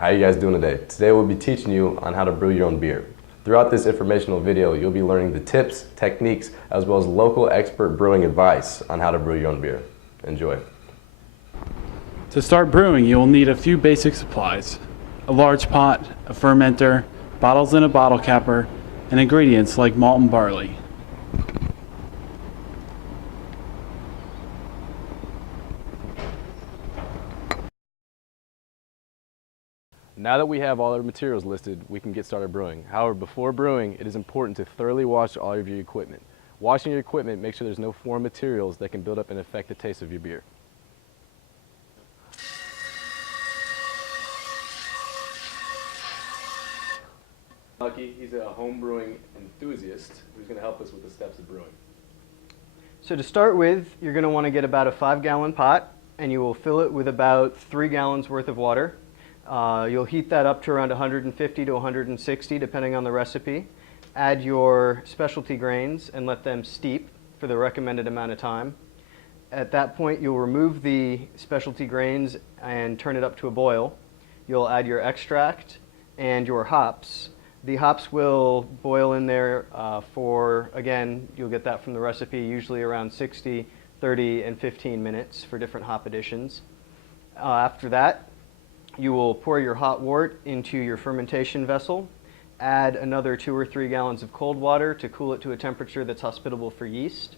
How are you guys doing today? Today we'll be teaching you on how to brew your own beer. Throughout this informational video, you'll be learning the tips, techniques, as well as local expert brewing advice on how to brew your own beer. Enjoy. To start brewing, you will need a few basic supplies: a large pot, a fermenter, bottles and a bottle capper, and ingredients like malt and barley. Now that we have all our materials listed, we can get started brewing. However, before brewing, it is important to thoroughly wash all of your equipment. Washing your equipment, make sure there's no foreign materials that can build up and affect the taste of your beer. Lucky, he's a home brewing enthusiast who's going to help us with the steps of brewing. So to start with, you're going to want to get about a 5-gallon pot, and you will fill it with about 3 gallons worth of water. You'll heat that up to around 150 to 160 depending on the recipe. Add your specialty grains and let them steep for the recommended amount of time. At that point, you'll remove the specialty grains and turn it up to a boil. You'll add your extract and your hops. The hops will boil in there for, again, you'll get that from the recipe, usually around 60, 30, and 15 minutes for different hop additions. After that, you will pour your hot wort into your fermentation vessel, add another 2 or 3 gallons of cold water to cool it to a temperature that's hospitable for yeast.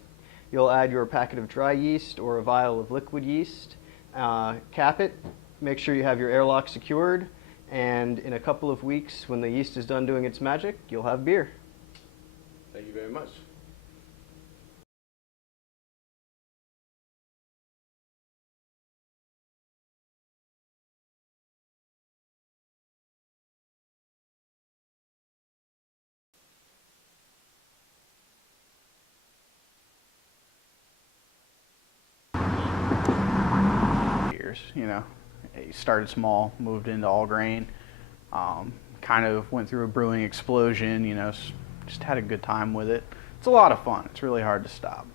You'll add your packet of dry yeast or a vial of liquid yeast, cap it, make sure you have your airlock secured, and in a couple of weeks, when the yeast is done doing its magic, you'll have beer. Thank you very much. You know, it started small, moved into all grain, kind of went through a brewing explosion, you know, just had a good time with it. It's a lot of fun. It's really hard to stop.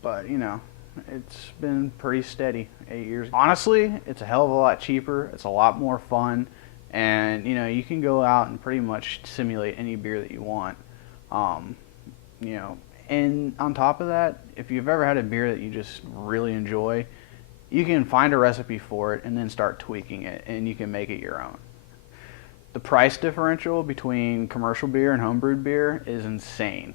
But, you know, it's been pretty steady, 8 years. Honestly, it's a hell of a lot cheaper. It's a lot more fun. And, you know, you can go out and pretty much simulate any beer that you want. You know, and on top of that, if you've ever had a beer that you just really enjoy, you can find a recipe for it and then start tweaking it, and you can make it your own. The price differential between commercial beer and homebrewed beer is insane.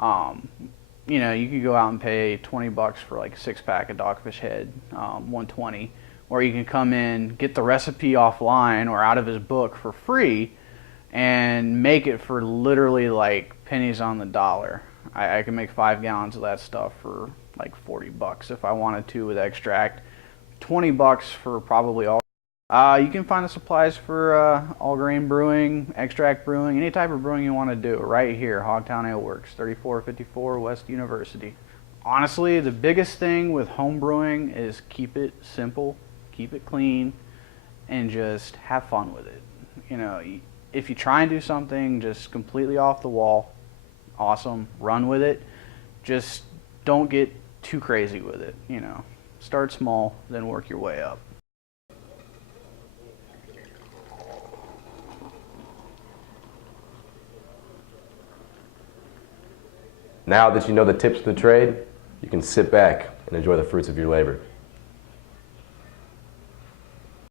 You know, you could go out and pay $20 for like a 6-pack of Dogfish Head, 120, or you can come in, get the recipe offline or out of his book for free, and make it for literally like pennies on the dollar. I can make 5 gallons of that stuff for like $40 if I wanted to with extract. $20 for probably all. You can find the supplies for all grain brewing, extract brewing, any type of brewing you want to do right here, Hogtown Ale Works, 3454 West University. Honestly, the biggest thing with home brewing is keep it simple, keep it clean, and just have fun with it. You know, if you try and do something just completely off the wall, awesome, run with it. Just don't get too crazy with it, you know. Start small, then work your way up. Now that you know the tips of the trade, you can sit back and enjoy the fruits of your labor.